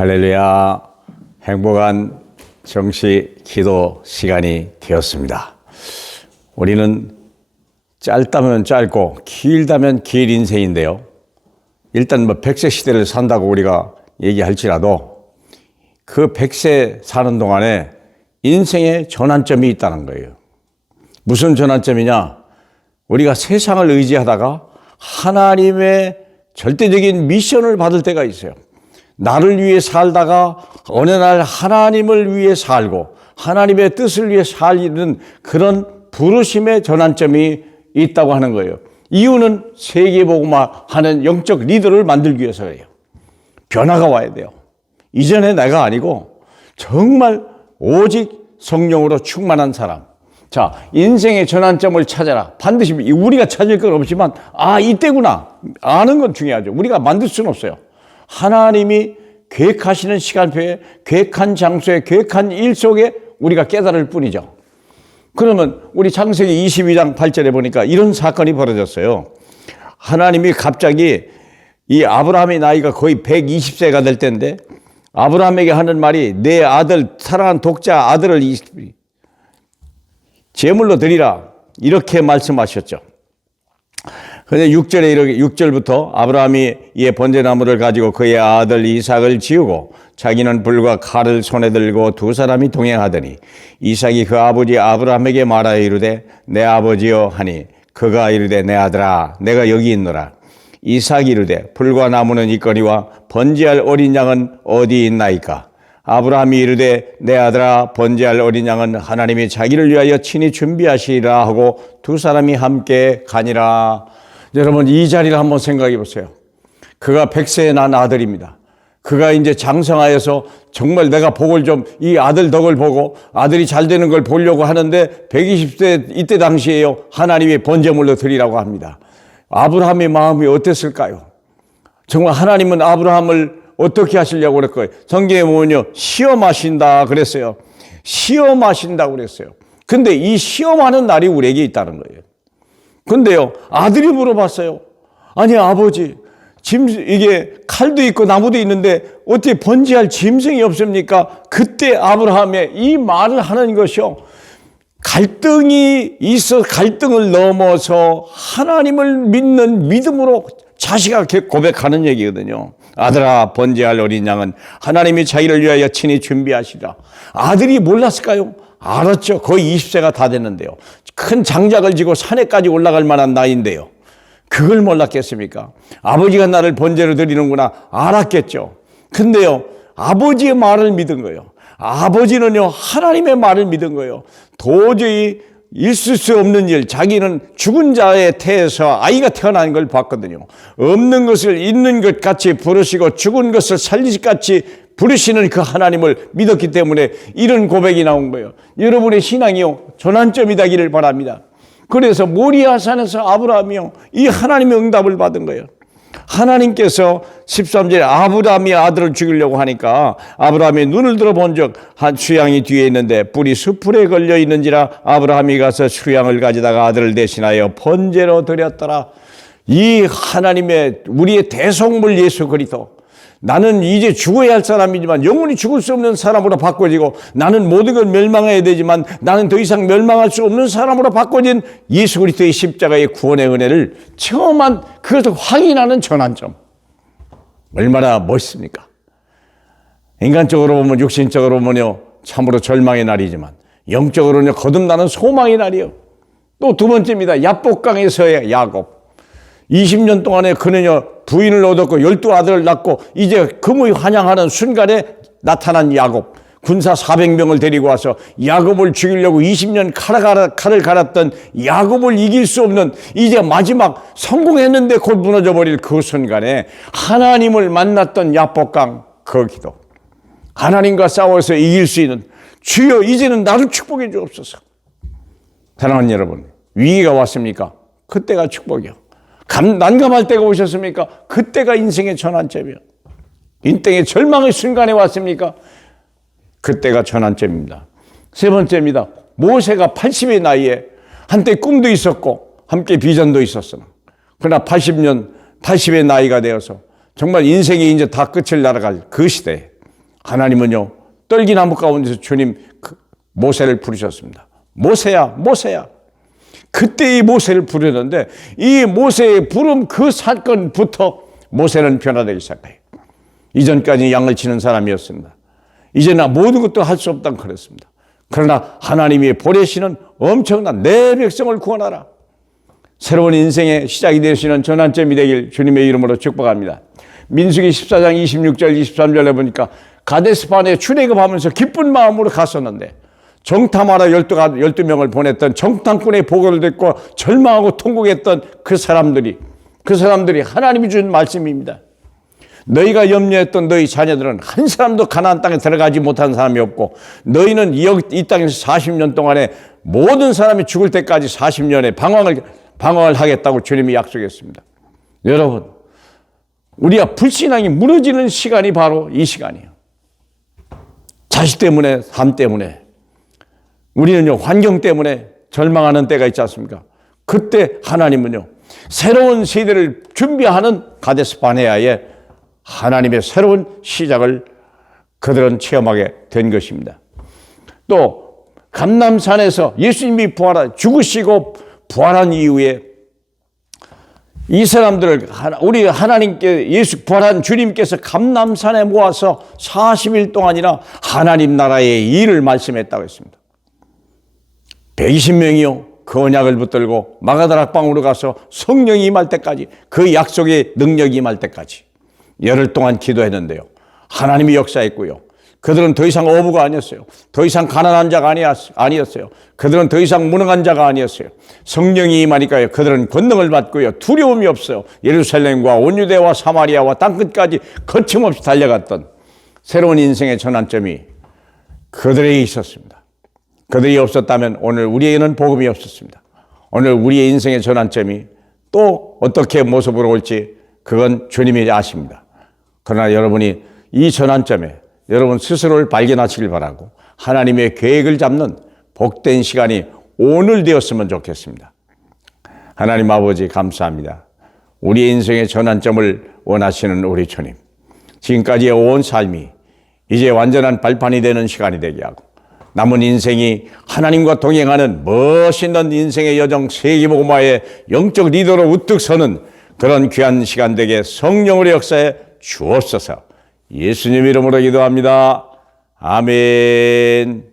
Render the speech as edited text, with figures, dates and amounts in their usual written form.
할렐루야. 행복한 정시 기도 시간이 되었습니다. 우리는 짧다면 짧고 길다면 길 인생인데요. 일단 100세 시대를 산다고 우리가 얘기할지라도 그 100세 사는 동안에 인생의 전환점이 있다는 거예요. 무슨 전환점이냐? 우리가 세상을 의지하다가 하나님의 절대적인 미션을 받을 때가 있어요. 나를 위해 살다가 어느 날 하나님을 위해 살고 하나님의 뜻을 위해 살리는 그런 부르심의 전환점이 있다고 하는 거예요. 이유는 세계복음화 하는 영적 리더를 만들기 위해서예요. 변화가 와야 돼요. 이전에 내가 아니고 정말 오직 성령으로 충만한 사람. 자, 인생의 전환점을 찾아라. 반드시 우리가 찾을 건 없지만 이때구나. 아는 건 중요하죠. 우리가 만들 수는 없어요. 하나님이 계획하시는 시간표에 계획한 장소에 계획한 일 속에 우리가 깨달을 뿐이죠. 그러면 우리 창세기 22장 8절에 보니까 이런 사건이 벌어졌어요. 하나님이 갑자기 이 아브라함의 나이가 거의 120세가 될 때인데 아브라함에게 하는 말이 내 아들 사랑하는 독자 아들을 제물로 드리라 이렇게 말씀하셨죠. 근데 6절부터 아브라함이 이에 번제나무를 가지고 그의 아들 이삭을 지우고 자기는 불과 칼을 손에 들고 두 사람이 동행하더니 이삭이 그 아버지 아브라함에게 말하여 이르되 내 아버지여 하니 그가 이르되 내 아들아 내가 여기 있노라. 이삭이 이르되 불과 나무는 있거니와 번제할 어린 양은 어디 있나이까. 아브라함이 이르되 내 아들아 번제할 어린 양은 하나님이 자기를 위하여 친히 준비하시리라 하고 두 사람이 함께 가니라. 여러분 이 자리를 한번 생각해 보세요. 그가 100세에 난 아들입니다. 그가 이제 장성하여서 정말 내가 복을 좀 이 아들 덕을 보고 아들이 잘 되는 걸 보려고 하는데 120세 이때 당시에요. 하나님이 번제물로 드리라고 합니다. 아브라함의 마음이 어땠을까요? 정말 하나님은 아브라함을 어떻게 하시려고 그랬고요. 성경에 보면요. 시험하신다 그랬어요. 시험하신다고 그랬어요. 근데 이 시험하는 날이 우리에게 있다는 거예요. 근데요. 아들이 물어봤어요. 아니 아버지 이게 칼도 있고 나무도 있는데 어떻게 번제할 짐승이 없습니까? 그때 아브라함의 이 말을 하는 것이요. 갈등이 있어 갈등을 넘어서 하나님을 믿는 믿음으로 자식에게 고백하는 얘기거든요. 아들아 번제할 어린 양은 하나님이 자기를 위하여 친히 준비하시라. 아들이 몰랐을까요? 알았죠. 거의 20세가 다 됐는데요. 큰 장작을 지고 산에까지 올라갈 만한 나이인데요. 그걸 몰랐겠습니까? 아버지가 나를 번제로 드리는구나 알았겠죠. 근데요. 아버지의 말을 믿은 거예요. 아버지는요. 하나님의 말을 믿은 거예요. 도저히 있을 수 없는 일, 자기는 죽은 자의 태에서 아이가 태어난 걸 봤거든요. 없는 것을 있는 것 같이 부르시고 죽은 것을 살리시 같이 부르시는 그 하나님을 믿었기 때문에 이런 고백이 나온 거예요. 여러분의 신앙이요 전환점이 되기를 바랍니다. 그래서 모리아산에서 아브라함이요 이 하나님의 응답을 받은 거예요. 하나님께서 13절에 아브라함이 아들을 죽이려고 하니까 아브라함이 눈을 들어본 적 한 수양이 뒤에 있는데 뿔이 수풀에 걸려 있는지라 아브라함이 가서 수양을 가져다가 아들을 대신하여 번제로 드렸더라. 이 하나님의 우리의 대속물 예수 그리스도, 나는 이제 죽어야 할 사람이지만 영원히 죽을 수 없는 사람으로 바꿔지고 나는 모든 걸 멸망해야 되지만 나는 더 이상 멸망할 수 없는 사람으로 바꿔진 예수 그리스도의 십자가의 구원의 은혜를 체험한 그것을 확인하는 전환점. 얼마나 멋있습니까? 인간적으로 보면 육신적으로 보면요 참으로 절망의 날이지만 영적으로는 거듭나는 소망의 날이에요. 또 두 번째입니다. 야복강에서의 야곱. 20년 동안에 그는요 부인을 얻었고 12아들을 낳고 이제 금의 환영하는 순간에 나타난 야곱. 군사 400명을 데리고 와서 야곱을 죽이려고 20년 칼을 갈았던 야곱을 이길 수 없는 이제 마지막 성공했는데 곧 무너져 버릴 그 순간에 하나님을 만났던 야복강 그 기도. 하나님과 싸워서 이길 수 있는 주여 이제는 나를 축복해 주옵소서. 사랑하는 여러분 위기가 왔습니까? 그때가 축복이요. 난감할 때가 오셨습니까? 그때가 인생의 전환점이요. 인생의 절망의 순간에 왔습니까? 그때가 전환점입니다. 세 번째입니다. 모세가 80의 나이에 한때 꿈도 있었고 함께 비전도 있었으나 그러나 80의 나이가 되어서 정말 인생이 이제 다 끝을 날아갈 그 시대에 하나님은요, 떨기나무 가운데서 주님 모세를 부르셨습니다. 모세야, 모세야. 그때 이 모세를 부르는데 이 모세의 부름 그 사건부터 모세는 변화되기 시작해요. 이전까지 양을 치는 사람이었습니다. 이제는 모든 것도 할 수 없다고 그랬습니다. 그러나 하나님이 보내시는 엄청난 내 백성을 구원하라. 새로운 인생의 시작이 되시는 전환점이 되길 주님의 이름으로 축복합니다. 민수기 14장 26절 23절에 보니까 가데스반에 출애굽하면서 기쁜 마음으로 갔었는데 정탐하러 12명을 보냈던 정탐꾼의 보고를 듣고 절망하고 통곡했던 그 사람들이 하나님이 준 말씀입니다. 너희가 염려했던 너희 자녀들은 한 사람도 가나안 땅에 들어가지 못한 사람이 없고 너희는 이 땅에서 40년 동안에 모든 사람이 죽을 때까지 40년의 방황을 하겠다고 주님이 약속했습니다. 여러분, 우리가 불신앙이 무너지는 시간이 바로 이 시간이에요. 자식 때문에, 삶 때문에, 우리는요, 환경 때문에 절망하는 때가 있지 않습니까? 그때 하나님은요, 새로운 세대를 준비하는 가데스 바네아에 하나님의 새로운 시작을 그들은 체험하게 된 것입니다. 또 감람산에서 예수님이 죽으시고 부활한 이후에 이 사람들을 우리 하나님께 부활한 주님께서 감람산에 모아서 40일 동안이나 하나님 나라의 일을 말씀했다고 했습니다. 120명이요. 그 언약을 붙들고 마가다락방으로 가서 성령이 임할 때까지, 그 약속의 능력이 임할 때까지 열흘 동안 기도했는데요. 하나님이 역사했고요. 그들은 더 이상 어부가 아니었어요. 더 이상 가난한 자가 아니었어요. 그들은 더 이상 무능한 자가 아니었어요. 성령이 임하니까요. 그들은 권능을 받고요. 두려움이 없어요. 예루살렘과 온 유대와 사마리아와 땅끝까지 거침없이 달려갔던 새로운 인생의 전환점이 그들에게 있었습니다. 그들이 없었다면 오늘 우리에게는 복음이 없었습니다. 오늘 우리의 인생의 전환점이 또 어떻게 모습으로 올지 그건 주님이 아십니다. 그러나 여러분이 이 전환점에 여러분 스스로를 발견하시길 바라고 하나님의 계획을 잡는 복된 시간이 오늘 되었으면 좋겠습니다. 하나님 아버지 감사합니다. 우리의 인생의 전환점을 원하시는 우리 주님, 지금까지의 온 삶이 이제 완전한 발판이 되는 시간이 되게 하고 남은 인생이 하나님과 동행하는 멋있는 인생의 여정 세계복음화의 영적 리더로 우뚝 서는 그런 귀한 시간 되게 성령으로 역사해 주옵소서. 예수님 이름으로 기도합니다. 아멘.